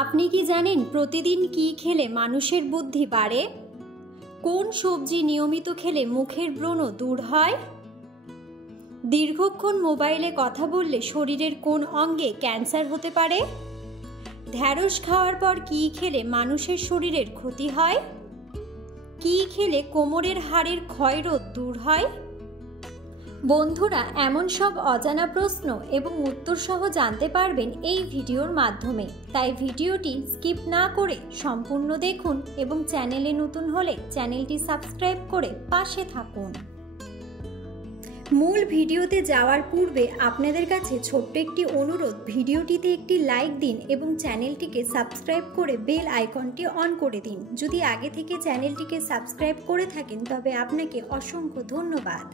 আপনি কি জানেন প্রতিদিন কি খেলে মানুষের বুদ্ধি বাড়ে? কোন সবজি নিয়মিত খেলে মুখের ব্রণ দূর হয়? দীর্ঘক্ষণ মোবাইলে কথা বললে শরীরের কোন অঙ্গে ক্যান্সার হতে পারে? ঢ্যাঁড়স খাওয়ার পর কি খেলে মানুষের শরীরের ক্ষতি হয়? কি খেলে কোমরের হাড়ের ক্ষয়রোধ দূর হয়? বন্ধুরা, এমন সব অজানা প্রশ্ন এবং উত্তর সহ জানতে পারবেন এই ভিডিওর মাধ্যমে। তাই ভিডিওটি স্কিপ না করে সম্পূর্ণ দেখুন এবং চ্যানেলে নতুন হলে চ্যানেলটি সাবস্ক্রাইব করে পাশে থাকুন। মূল ভিডিওতে যাওয়ার পূর্বে আপনাদের কাছে ছোট্ট একটি অনুরোধ, ভিডিওটিতে একটি লাইক দিন এবং চ্যানেলটিকে সাবস্ক্রাইব করে বেল আইকনটি অন করে দিন। যদি আগে থেকে চ্যানেলটিকে সাবস্ক্রাইব করে থাকেন তবে আপনাকে অসংখ্য ধন্যবাদ।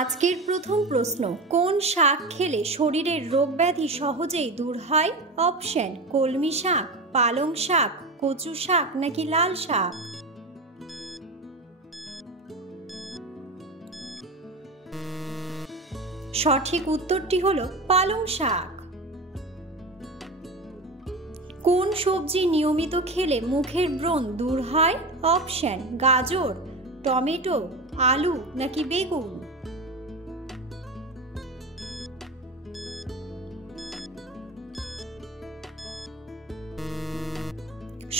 আজকের প্রথম প্রশ্ন, কোন শাক খেলে শরীরের রোগব্যাধি সহজেই দূর হয়? অপশন: কলমি শাক, পালং শাক, কচু শাক নাকি লাল শাক? সঠিক উত্তরটি হলো পালং শাক। কোন সবজি নিয়মিত খেলে মুখের ব্রণ দূর হয়? অপশন: গাজর, টমেটো, আলু নাকি বেগুন?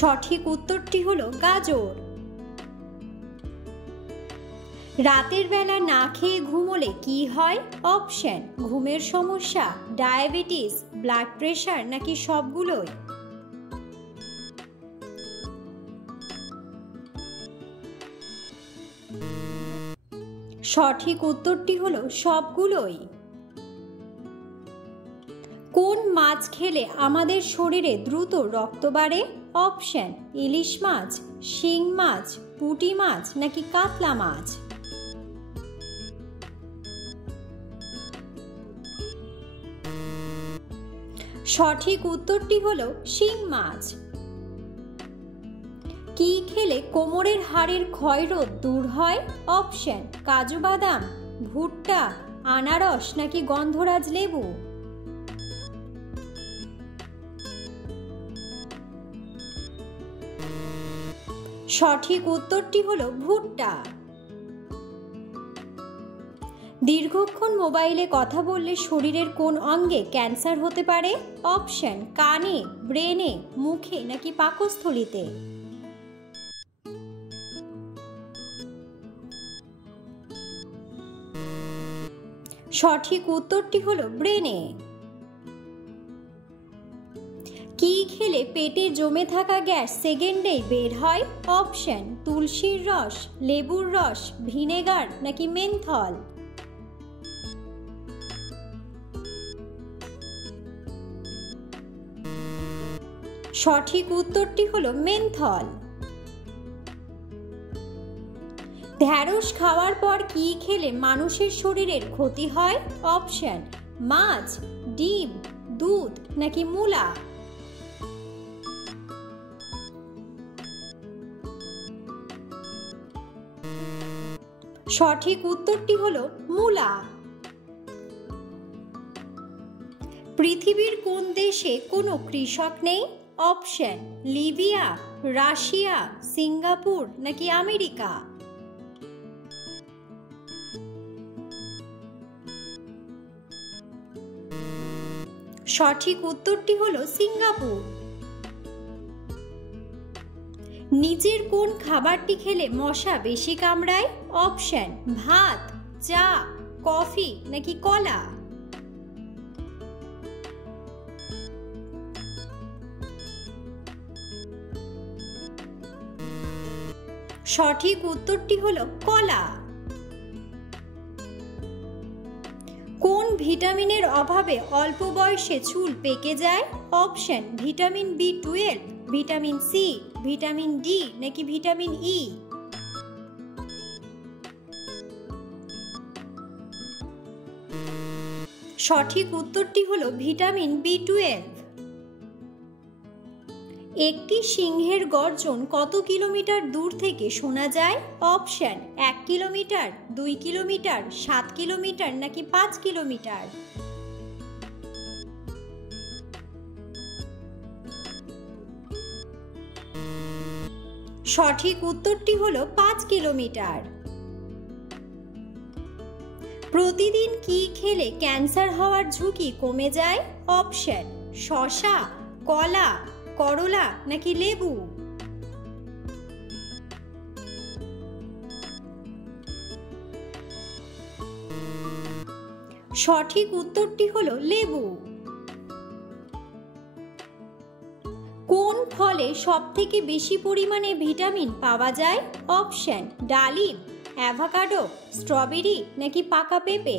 সঠিক উত্তরটি হলো গাজর। রাতের বেলা না খেয়ে ঘুমোলে কি হয়? অপশন: ঘুমের সমস্যা, ডায়াবেটিস, ব্লাড প্রেশার নাকি সবগুলোই? সঠিক উত্তরটি হলো সবগুলোই। কোন মাছ খেলে আমাদের শরীরে দ্রুত রক্ত বাড়ে? অপশন: ইলিশ মাছ, শিং মাছ, পুঁটি মাছ নাকি কাতলা মাছ? সঠিক উত্তরটি হলো শিং মাছ। কি খেলে কোমরের হাড়ের ক্ষয়রোধ দূর হয়? অপশন: কাজু বাদাম, ভুট্টা, আনারস নাকি গন্ধরাজ লেবু? সঠিক উত্তরটি হলো ভুট্টা। দীর্ঘক্ষণ মোবাইলে কথা বললে শরীরের কোন অঙ্গে ক্যান্সার হতে পারে? অপশন: কানে, ব্রেনে, মুখে নাকি পাকস্থলীতে? সঠিক উত্তরটি হলো ব্রেনে। কি খেলে পেটে জমে থাকা গ্যাস সেকেন্ডেই বের হয়? অপশন: তুলসীর রস, লেবুর রস, ভিনেগার নাকি মেন্থল? সঠিক উত্তরটি হলো মেন্থল। ঢ্যাঁড়স খাওয়ার পর কি খেলে মানুষের শরীরের ক্ষতি হয়? অপশন: মাছ, ডিম, দুধ নাকি মূলা? সঠিক উত্তরটি হলো মূলা। পৃথিবীর কোন দেশে কোনো কৃষক নেই? অপশন: লিবিয়া, রাশিয়া, সিঙ্গাপুর নাকি আমেরিকা? সঠিক উত্তরটি হলো সিঙ্গাপুর। নিচের কোন খাবারটি খেলে মশা বেশি কামড়ায়? অপশন: ভাত, চা, কফি নাকি কলা? সঠিক উত্তরটি হলো কলা। কোন ভিটামিনের অভাবে অল্প বয়সে চুল পেকে যায়? অপশন: ভিটামিন বি12, ভিটামিন সি, ভিটামিন ডি নাকি ভিটামিন ই? সঠিক উত্তরটি হলো ভিটামিন বি12। একটি সিংহের গর্জন কত কিলোমিটার দূর থেকে শোনা যায়? অপশন: 1 কিলোমিটার, 2 কিলোমিটার, 7 কিলোমিটার নাকি 5 কিলোমিটার? সঠিক উত্তরটি হলো 5 কিলোমিটার। প্রতিদিন কি খেলে ক্যান্সার হওয়ার ঝুঁকি কমে যায়? অপশন: শসা, কলা, করলা নাকি লেবু। সঠিক উত্তরটি হলো লেবু। কোন ফলে সবথেকে বেশি পরিমাণে ভিটামিন পাওয়া যায়? অপশন: ডালিম, অ্যাভোকাডো, স্ট্রবেরি নাকি পাকা পেঁপে।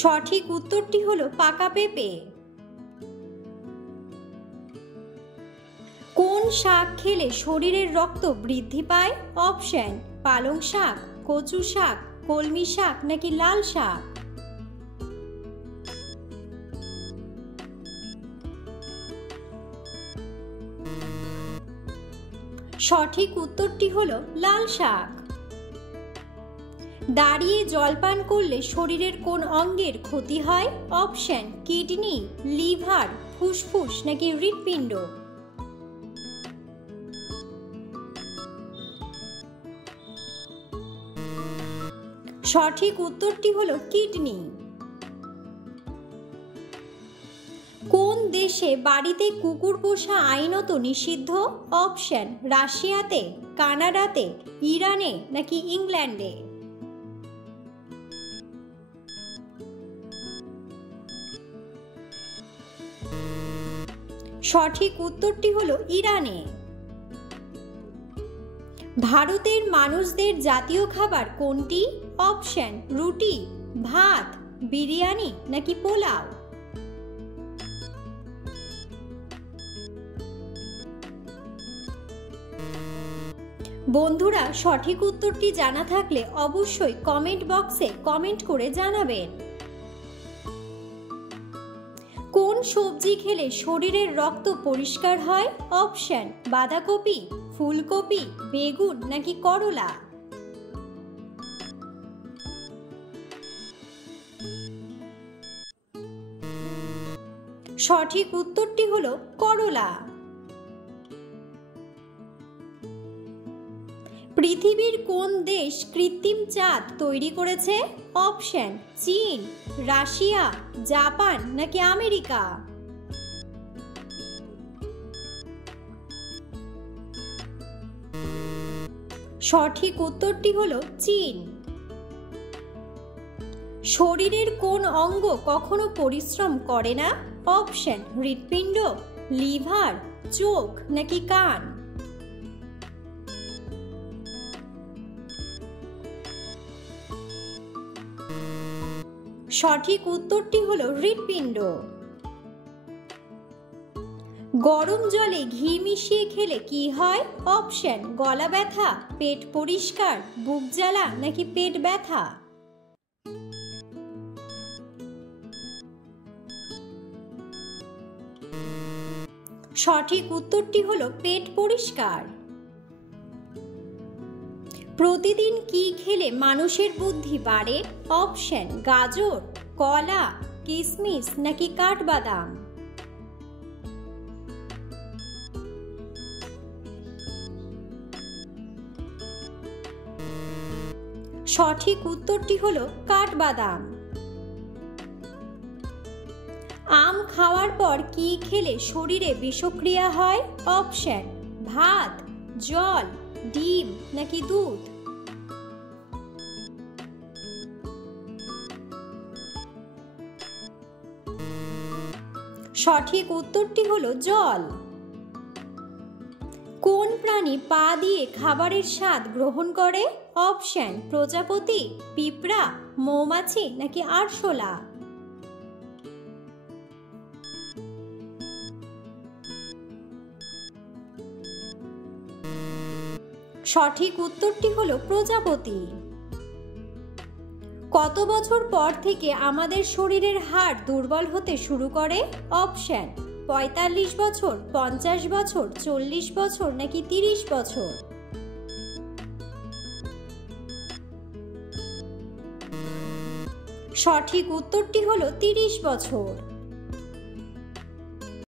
সঠিক উত্তরটি হলো পাকা পেঁপে। কোন শাক খেলে শরীরের রক্ত বৃদ্ধি পায়? অপশন: পালং শাক, কচু শাক, কলমি শাক নাকি লাল শাক। সঠিক উত্তরটি হলো লাল শাক। দাঁড়িয়ে জলপান করলে শরীরের কোন অঙ্গের ক্ষতি হয়? অপশন: কিডনি, লিভার, ফুসফুস নাকি হৃৎপিণ্ড। সঠিক উত্তরটি হলো কিডনি। কোন দেশে বাড়িতে কুকুর পোষা আইনত নিষিদ্ধ? অপশন: রাশিয়াতে, কানাডাতে, ইরানে নাকি ইংল্যান্ডে। সঠিক উত্তরটি হলো ইরানে। ভারতের মানুষদের জাতীয় খাবার কোনটি? অপশন: রুটি, ভাত, বিরিয়ানি নাকি পোলাও। বন্ধুরা, সঠিক উত্তরটি জানা থাকলে অবশ্যই কমেন্ট বক্সে কমেন্ট করে জানাবেন। কোন সবজি খেলে শরীরের রক্ত পরিষ্কার হয়? অপশন: বাঁধাকপি, ফুলকপি, বেগুন নাকি করলা। সঠিক উত্তরটি হলো করলা। পৃথিবীর কোন দেশ কৃত্রিম চাঁদ তৈরি করেছে? অপশন: চীন, রাশিয়া, জাপান নাকি আমেরিকা। সঠিক উত্তরটি হলো চীন। শরীরের কোন অঙ্গ কখনো পরিশ্রম করে না? অপশন: হৃৎপিণ্ড, লিভার, চোখ নাকি কান। সঠিক উত্তরটি হলো হৃৎপিণ্ড। গরম জলে ঘি মিশিয়ে খেলে কি হয়? অপশন: গলা ব্যথা, পেট পরিষ্কার, বুক জ্বালা নাকি পেট ব্যথা। সঠিক উত্তরটি হলো পেট পরিষ্কার। প্রতিদিন কি খেলে মানুষের বুদ্ধি বাড়ে? অপশন: গাজর, কলা, কিশমিশ নাকি কাঠবাদাম। সঠিক উত্তরটি হলো কাঠবাদাম। আম খাওয়ার পর কি খেলে শরীরে বিষক্রিয়া হয়? অপশন: ভাত, জল, ডিম নাকি দুধ। সঠিক উত্তরটি হলো জল। কোন প্রাণী পা দিয়ে খাবারের স্বাদ গ্রহণ করে? অপশন: প্রজাপতি, পিঁপড়া, মৌমাছি নাকি আরশোলা। সঠিক উত্তরটি হলো প্রজাপতি। কত বছর পর থেকে আমাদের শরীরের হাড় দুর্বল হতে শুরু করে? অপশন: 45 বছর, 50 বছর, 40 বছর নাকি 30 বছর। সঠিক উত্তরটি হলো 30 বছর।